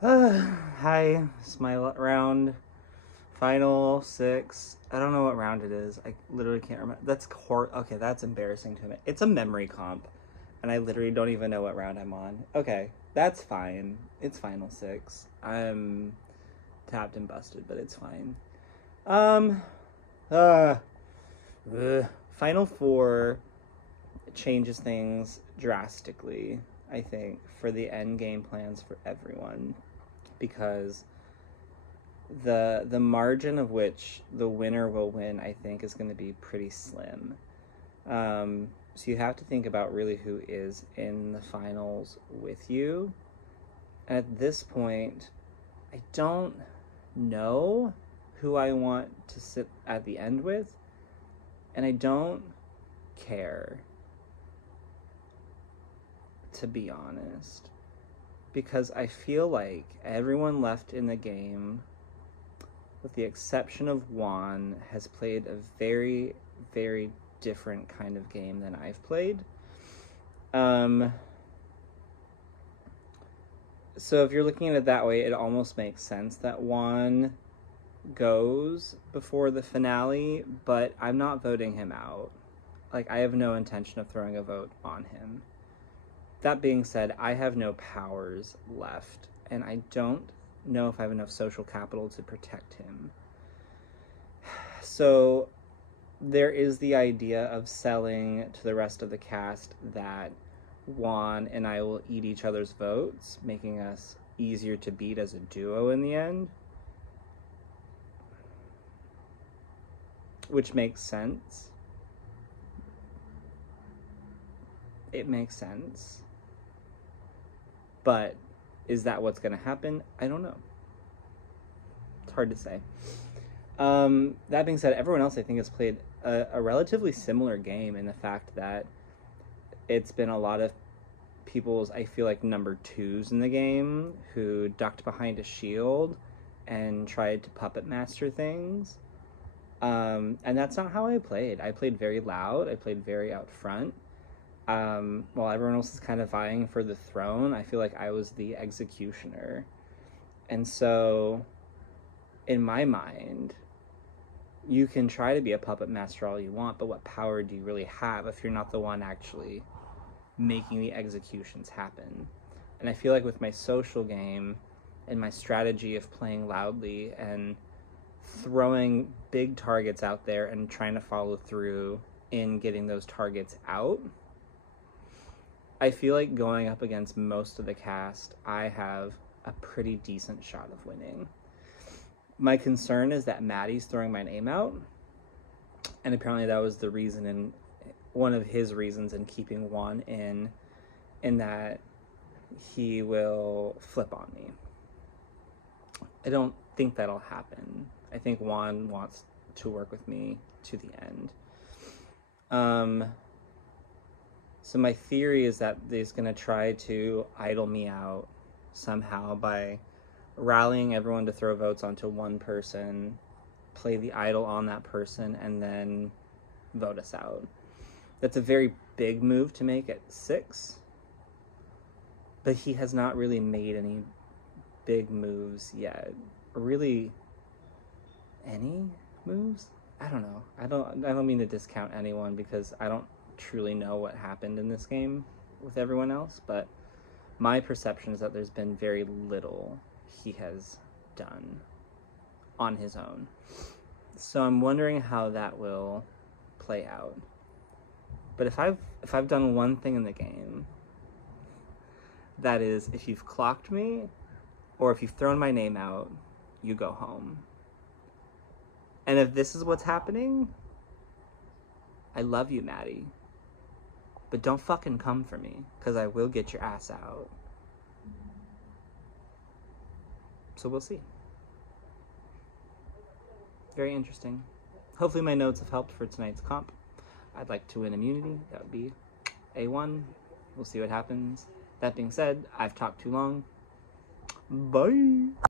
Hi, it's my round, final 6. I don't know what round it is. I literally can't remember. Okay, that's embarrassing to me. It's a memory comp, and I literally don't even know what round I'm on. Okay, that's fine. It's final 6. I'm tapped and busted, but it's fine. Um, uh, Final 4 changes things drastically, I think, for the end game plans for everyone, because the margin of which the winner will win, I think, is going to be pretty slim. So you have to think about really who is in the finals with you. And at this point, I don't know who I want to sit at the end with, and I don't care, to be honest, because I feel like everyone left in the game, with the exception of Juan, has played a very, very different kind of game than I've played. So if you're looking at it that way, it almost makes sense that Juan goes before the finale, but I'm not voting him out. Like, I have no intention of throwing a vote on him. That being said, I have no powers left, and I don't know if I have enough social capital to protect him. So there is the idea of selling to the rest of the cast that Juan and I will eat each other's votes, making us easier to beat as a duo in the end. Which makes sense. It makes sense. But is that what's going to happen? I don't know. It's hard to say. That being said, everyone else I think has played a relatively similar game in the fact that it's been a lot of people's, I feel like, number 2s in the game who ducked behind a shield and tried to puppet master things. And that's not how I played. I played very loud. I played very out front. While everyone else is kind of vying for the throne, I feel like I was the executioner. And so, in my mind, you can try to be a puppet master all you want, but what power do you really have if you're not the one actually making the executions happen? And I feel like with my social game and my strategy of playing loudly and throwing big targets out there and trying to follow through in getting those targets out, I feel like going up against most of the cast, I have a pretty decent shot of winning. My concern is that Maddie's throwing my name out, and apparently that was the reason, and one of his reasons in keeping Juan in that he will flip on me. I don't think that'll happen. I think Juan wants to work with me to the end. So my theory is that he's going to try to idle me out somehow by rallying everyone to throw votes onto one person, play the idol on that person, and then vote us out. That's a very big move to make at 6, but he has not really made any big moves yet. Or really, any moves? I don't know. I don't mean to discount anyone because I don't truly know what happened in this game with everyone else, but my perception is that there's been very little he has done on his own. So I'm wondering how that will play out. But if I've done one thing in the game, that is, if you've clocked me or if you've thrown my name out, you go home. And if this is what's happening, I love you, Maddie. But don't fucking come for me, because I will get your ass out. So we'll see. Very interesting. Hopefully my notes have helped for tonight's comp. I'd like to win immunity. That would be A1. We'll see what happens. That being said, I've talked too long. Bye!